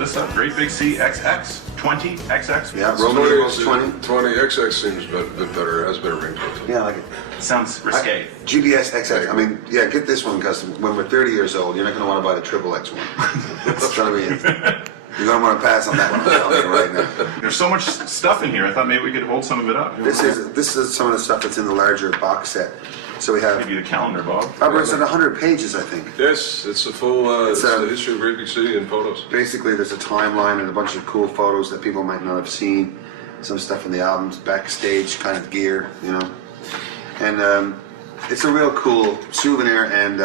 this up. Great Big C XX 20XX. Yeah, Roman numerals 20. 20XX seems a bit better. It has a better ring to it. Yeah, I like it. Sounds risque. GBS XX. I mean, yeah, get this one because when we're 30 years old, you're not going to want to buy the triple X one. It's going to be. You're going to want to pass on that one. I'm telling you right now. There's so much stuff in here. I thought maybe we could hold some of it up. This is some of the stuff that's in the larger box set. So we have. Give you the calendar, Bob. It's at 100 pages, I think. Yes, it's a full it's the history of Great Big City and photos. Basically, there's a timeline and a bunch of cool photos that people might not have seen. Some stuff in the albums, backstage kind of gear, you know. And it's a real cool souvenir. And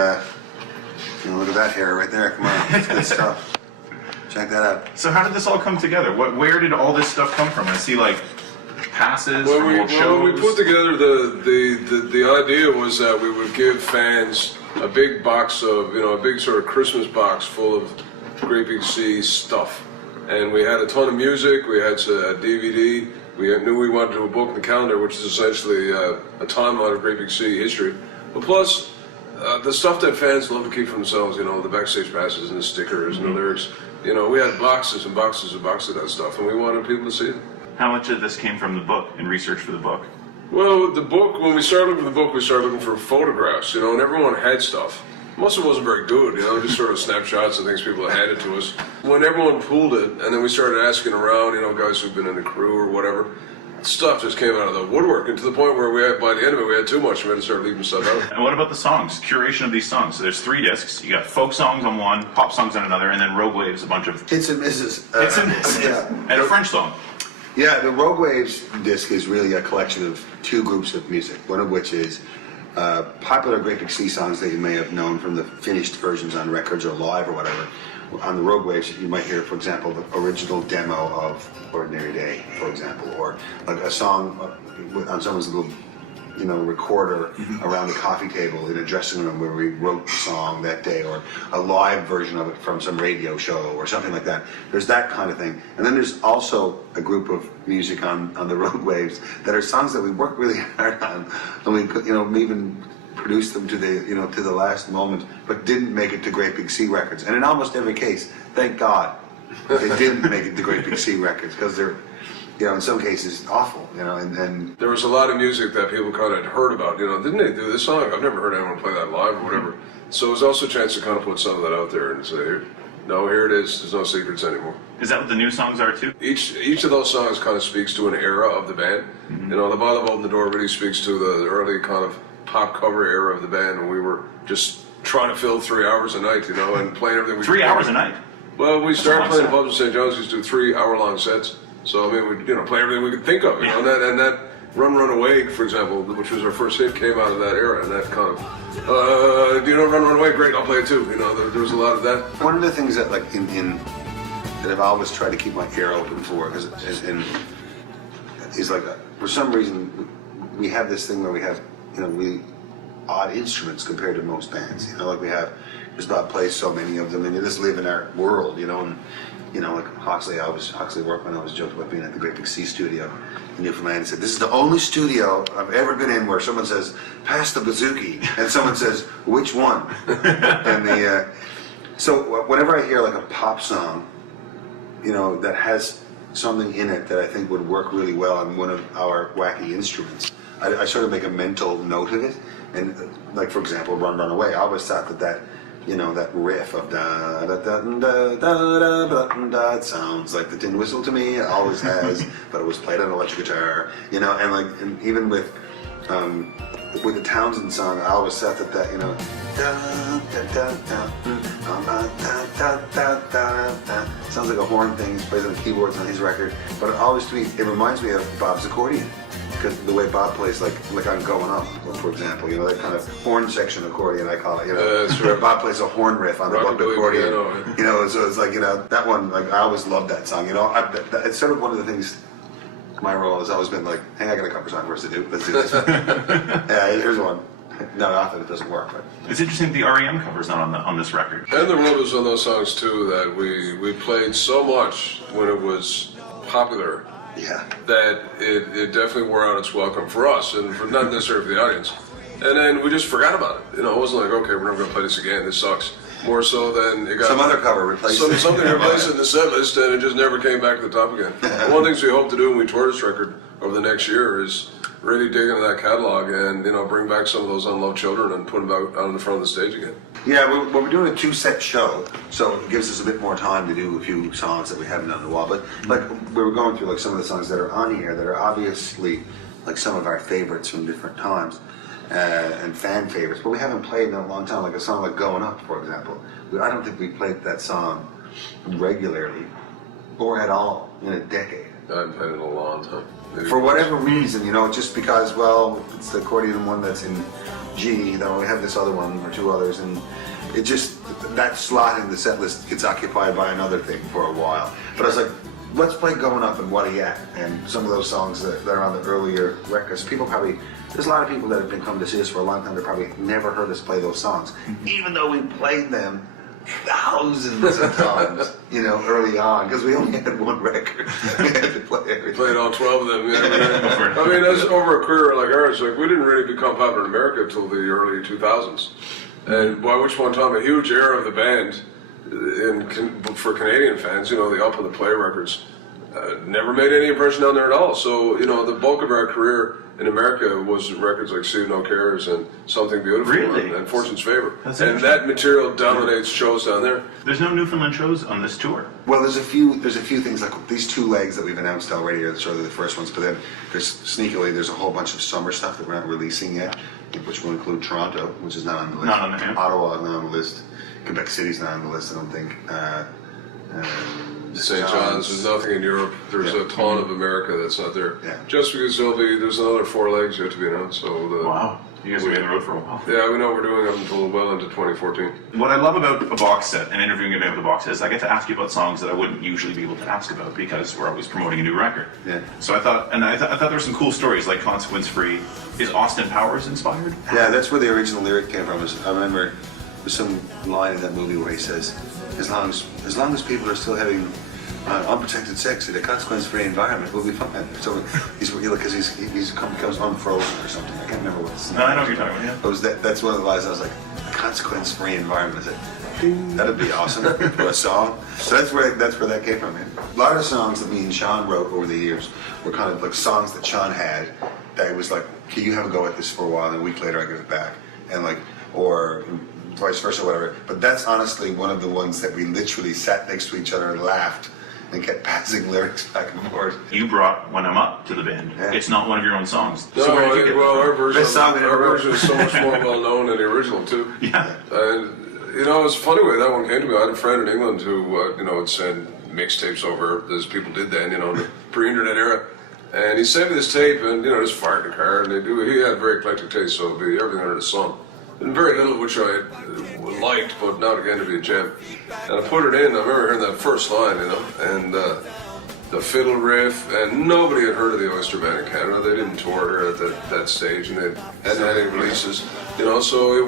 you know, look at that hair right there. Come on, it's good stuff. Check that out. So how did this all come together? Where did all this stuff come from? I see like passes from old shows. When we put together the idea was that we would give fans a big box of, you know, a big sort of Christmas box full of Great Big C stuff. And we had a ton of music, we had a DVD, we knew we wanted to do a book and a calendar, which is essentially a timeline of Great Big C history. But plus, the stuff that fans love to keep for themselves, you know, the backstage passes and the stickers and the lyrics. You know, we had boxes and boxes and boxes of that stuff, and we wanted people to see it. How much of this came from the book and research for the book? Well, the book, when we started looking for the book, we started looking for photographs, you know, and everyone had stuff. Most of it wasn't very good, you know, just sort of snapshots of things people had handed to us. When everyone pulled it, and then we started asking around, you know, guys who've been in the crew or whatever, stuff just came out of the woodwork, and to the point where by the end of it, we had too much, and we had to start leaving stuff out. And what about the songs? Curation of these songs. So there's 3 discs. You got folk songs on one, pop songs on another, and then Rogue Waves, a bunch of Hits and misses. hits and misses, Yeah. and a French song. Yeah, the Rogue Waves disc is really a collection of 2 groups of music, one of which is popular Great Big C songs that you may have known from the finished versions on records or live or whatever. On the Rogue Waves, you might hear, for example, the original demo of Ordinary Day, for example, or like a song on someone's little, you know, recorder around the coffee table in a dressing room where we wrote the song that day, or a live version of it from some radio show or something like that. There's that kind of thing. And then there's also a group of music on the Rogue Waves that are songs that we worked really hard on, and we, you know, even produced them to the, you know, to the last moment, but didn't make it to Great Big C Records. And in almost every case, thank God, they didn't make it to Great Big C Records, because they're, you know, in some cases, awful, you know, and There was a lot of music that people kind of had heard about, you know, didn't they do this song? I've never heard anyone play that live or whatever. So it was also a chance to kind of put some of that out there and say, here it is, there's no secrets anymore. Is that what the new songs are too? Each of those songs kind of speaks to an era of the band. You know, The Bottom Open the Door really speaks to the early kind of pop cover era of the band, when we were just trying to fill 3 hours a night, you know, and playing everything we 3 could. hours a night? Well, we started playing set. pubs in St. John's, we used to do 3-hour-long sets. So, I mean, we, you know, play everything we could think of, you know, and that Run Run Away, for example, which was our first hit, came out of that era, and that kind of, do you know Run Run Away? Great, I'll play it too. You know, there was a lot of that. one of the things that, like, in that I've always tried to keep my ear open for, because is like, for some reason, we have this thing where we have, you know, really odd instruments compared to most bands. You know, like we have, just Bob plays so many of them, and you just live in our world, you know, and, you know, like Huxley Workman always joked about being at the Great Big C studio in Newfoundland and said, this is the only studio I've ever been in where someone says, pass the bouzouki, and someone says, which one? And so whenever I hear like a pop song, you know, that has something in it that I think would work really well on one of our wacky instruments, I sort of make a mental note of it. And like, for example, Run Run Away, I always thought that you know, that riff of da da da da da da da da, it sounds like the tin whistle to me. It always has, but it was played on electric guitar, you know. And like, and even with the Townsend song, I always thought that you know, da da da da da da da da, sounds like a horn thing. He plays on the keyboards on his record, but it always to me, it reminds me of Bob's accordion. Because the way Bob plays, like on Going Up, for example, you know, that kind of horn section accordion, I call it, you know, where Bob plays a horn riff on the accordion, you know, so it's like, you know, that one, like, I always loved that song, you know, it's sort of one of the things, my role has always been like, hey, I got a cover song for us to do, let's do this one. Yeah, here's one. No, often it doesn't work, but. It's interesting the REM cover's not on this record. And the rub is on those songs, too, that we played so much when it was popular. Yeah. That it definitely wore out its welcome for us, and for not necessarily for the audience. And then we just forgot about it. You know, it wasn't like, okay, we're never going to play this again, this sucks. more so than it got Some other cover replaced it. something replaced it in the set list, and it just never came back to the top again. And one of the things we hope to do when we tour this record over the next year is really dig into that catalog and bring back some of those unloved children and put them out on the front of the stage again. Yeah, we're doing a 2-set show, so it gives us a bit more time to do a few songs that we haven't done in a while. But like we were going through like some of the songs that are on here that are obviously like some of our favorites from different times and fan favorites, but we haven't played in a long time. Like a song like "Going Up," for example. I don't think we played that song regularly or at all in a decade. I haven't played it in a long time. Maybe For whatever reason, just because, well, it's the accordion one that's in G, then we have this other one or two others, and it just, that slot in the set list gets occupied by another thing for a while. But I was like, let's play Going Up and What a Yak, and some of those songs that are on the earlier records. There's a lot of people that have been coming to see us for a long time that probably never heard us play those songs, even though we played them thousands of times, early on, because we only had one record. We had to play everything. Played all 12 of them. Yeah. I mean, that's over a career like ours. Like, we didn't really become popular in America until the early 2000s, and by which one time a huge era of the band, for Canadian fans, the Up and the Play records, never made any impression down there at all. So, the bulk of our career in America was records like "See No Cares" and "Something Beautiful" Really? and "Fortune's Favor," That's and that material dominates shows down there. There's no Newfoundland shows on this tour. Well, there's a few things like these 2 legs that we've announced already are sort of the first ones, but then there's a whole bunch of summer stuff that we're not releasing yet, which will include Toronto, which is not on the list. Not on the Ottawa is not on the list. Quebec City's not on the list, I don't think. St. John's, there's nothing in Europe. There's a ton of America that's not there. Yeah. Just because there's another 4 legs yet to be announced. So Wow. You guys will be on the road for a while. Yeah, we know we're doing up until well into 2014. What I love about a box set and interviewing a band with a box set is I get to ask you about songs that I wouldn't usually be able to ask about because we're always promoting a new record. Yeah. So I thought there were some cool stories like Consequence Free. Is Austin Powers inspired? Yeah, that's where the original lyric came from. I remember there's some line in that movie where he says, as long as people are still having unprotected sex in a consequence-free environment, we'll be fine. So because he becomes unfrozen or something. I can't remember what it's. No, I know what you're talking about. Yeah. That's one of the lines. I was like, a consequence-free environment. I said, ding, that'd be awesome for a song. So that's where that came from. Man. A lot of songs that me and Sean wrote over the years were kind of like songs that Sean had. That it was like, can you have a go at this for a while, and a week later I give it back, and or vice versa, whatever. But that's honestly one of the ones that we literally sat next to each other and laughed and kept passing lyrics back and forth. You brought When I'm Up to the band. Yeah. It's not one of your own songs. No, So where did you get well, that our version, Best song we ever wrote. is so much more well known than the original too. from? Yeah. And it's a funny way that one came to me. I had a friend in England who would send mixtapes over, as people did then, in the pre-internet era. And he sent me this tape, and just fart in the car, and he had a very eclectic taste, so it'd be everything under the sun. And very little of which I liked, but not again to be a gem. And I put it in. I remember hearing that first line, and the fiddle riff, and nobody had heard of the Oyster Band in Canada. They didn't tour at that stage, and they hadn't had any releases. So it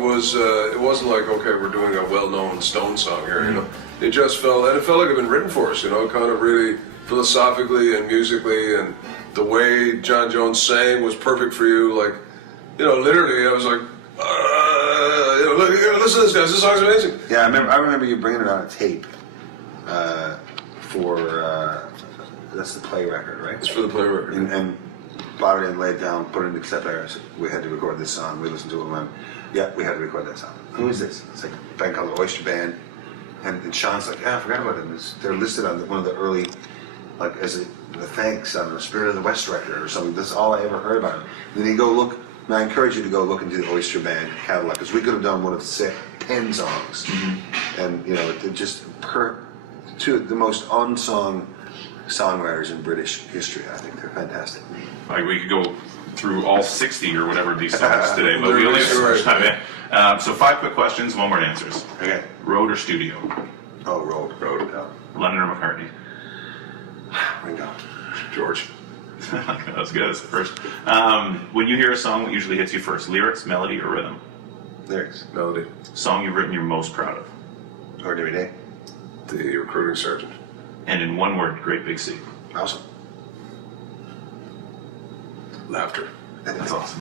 wasn't like, okay, we're doing a well-known Stone song here. It just felt like it'd been written for us. Kind of really philosophically and musically, and the way John Jones sang was perfect for you. Literally, I was like, listen to this, guys. This song's amazing. Yeah, I remember you bringing it on a tape that's the Play record, right? It's for the Play record. And bought it in, laid it down, put it in the cassette player. We had to record this song. We listened to it and went, yeah, we had to record that song. Who is this? It's like a band called the Oyster Band. And Sean's like, I forgot about them. They're listed on one of the early, as the thanks on the Spirit of the West record or something. That's all I ever heard about them. And then you go look, and I encourage you to go look into the Oyster Band catalog, because we could have done one of 10 songs. Mm-hmm. And, it just two of the most unsung songwriters in British history. I think they're fantastic. We could go through all 60 or whatever of these songs today, but we only have so much time in. So 5 quick questions, 1 word answers. Okay. Road or studio? Oh, Road. Lennon or McCartney? Ringo. George. That was good. That's the first. When you hear a song, what usually hits you first? Lyrics, melody, or rhythm? Lyrics. Melody. Song you've written you're most proud of? Ordinary Day. The Recruiting Sergeant. And in 1 word, Great Big Sea. Awesome. Laughter. That's awesome.